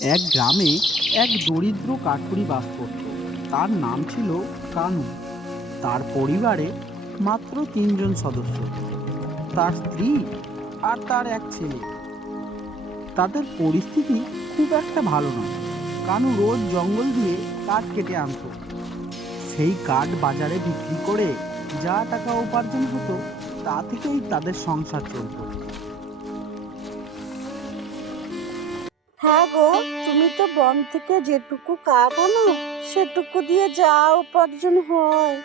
এক গ্রামে এক দরিদ্র কাঠুরি বাস করত। তার নাম ছিল কানু। তার পরিবারে মাত্র তিনজন সদস্য। তার স্ত্রী আর তার এক ছেলে। তাদের পরিস্থিতি খুব একটা ভালো নয়। কানু রোজ জঙ্গল দিয়ে কাঠ কেটে আনতো। সেই কাঠ বাজারে বিক্রি করে যা টাকা উপার্জন হতো, তা থেকেই তাদের সংসার চলতো। হ্যাঁ গো, তুমি তো বন থেকে যেটুকু কাঠ আনো, সেটুকু দিয়ে যা উপার্জন হয়।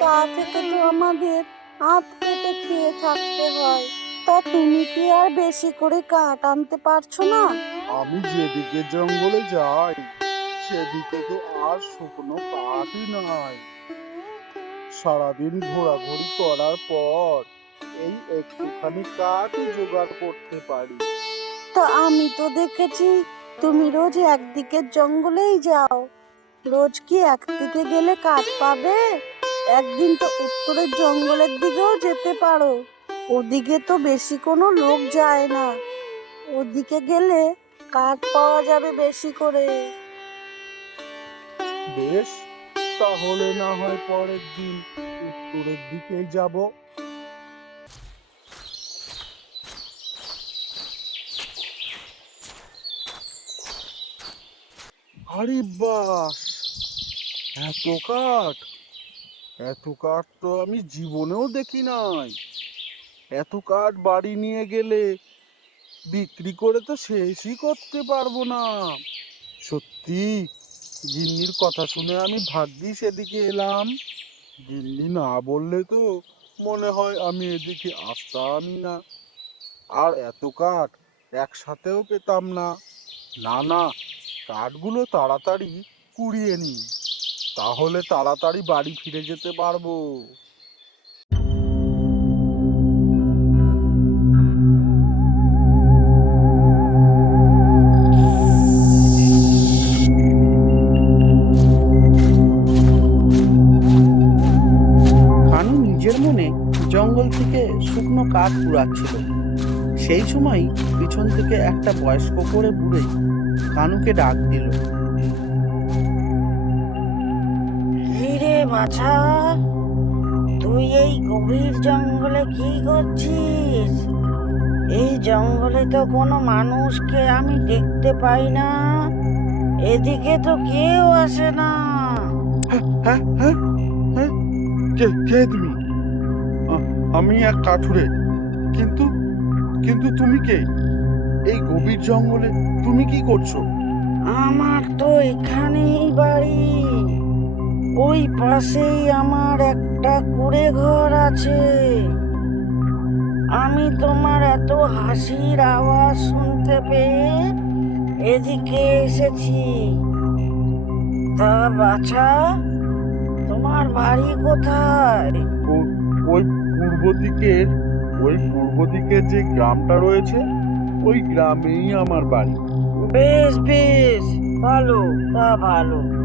তা থেকে তো আমাদের হাত কেটে খেয়ে থাকতে হয়। তা তুমি কি আর বেশি করে কাঠ আনতে পারছ না? আমি যেদিকে জঙ্গলে যাই, সেদিকে তো আর শুকনো কাঠই নাই। সারাদিন ঘোরাঘুরি করার পর এই একটুখানি কাঠই জোগাড় করতে পারি। তা আমি তো দেখেছি তুমি রোজ একদিকে জঙ্গলেই যাও। রোজ কি একদিকে গেলে কাঠ পাবে? একদিন তো উত্তরের জঙ্গলের দিকেও যেতে পারো। ওদিকে তো বেশি কোনো লোক যায় না। ওদিকে গেলে কাঠ পাওয়া যাবে বেশি করে। বেশ, তাহলে না হয় পরের দিন উত্তরের দিকে যাব। আরে বাস, এত কাঠ এত কাঠ তো আমি জীবনেও দেখি নাই। এত কাঠ বাড়ি নিয়ে গেলে বিক্রি করে তো শেষই করতে পারব না। সত্যি, গিন্নির কথা শুনে আমি ভাগ্যিস এদিকে এলাম। গিন্নি না বললে তো মনে হয় আমি এদিকে আসতামই না। আর এত কাঠ একসাথেও পেতাম না। না না কাঠগুলো তাড়াতাড়ি কুড়িয়ে নি তাহলে তাড়াতাড়ি বাড়ি ফিরে যেতে পারব। নিজের মনে জঙ্গল থেকে শুকনো কাঠ কুড়াচ্ছিল। সেই সময় পিছন থেকে একটা বয়স্ক করে বুড়ে কানুকে ডাক দিল। রে বাছা তুই এই গভীর জঙ্গলে কি করছিস? এই জঙ্গলে তো কোনো মানুষকে আমি দেখতে পাই না। এদিকে তো কেউ আসে না। হ্যাঁ হ্যাঁ হ্যাঁ কে কে তুমি? আমি এক কাঠুরে। কিন্তু কিন্তু তুমি কে? এই গভীর জঙ্গলে তুমি কি করছ? আমার তো এখানেই বাড়ি। ওই পাশেই আমার একটা কুড়ে ঘর আছে। আমি তোমার এত হাসির আওয়াজ শুনতে পেয়ে এদিকে এসেছি। তা বাছা তোমার বাড়ি কোথায়? ওই পূর্ব দিকের ওই পূর্ব দিকের যে গ্রামটা রয়েছে ওই গ্রামেই আমার বাড়ি। বেশ বেশ। ভালো তা ভালো।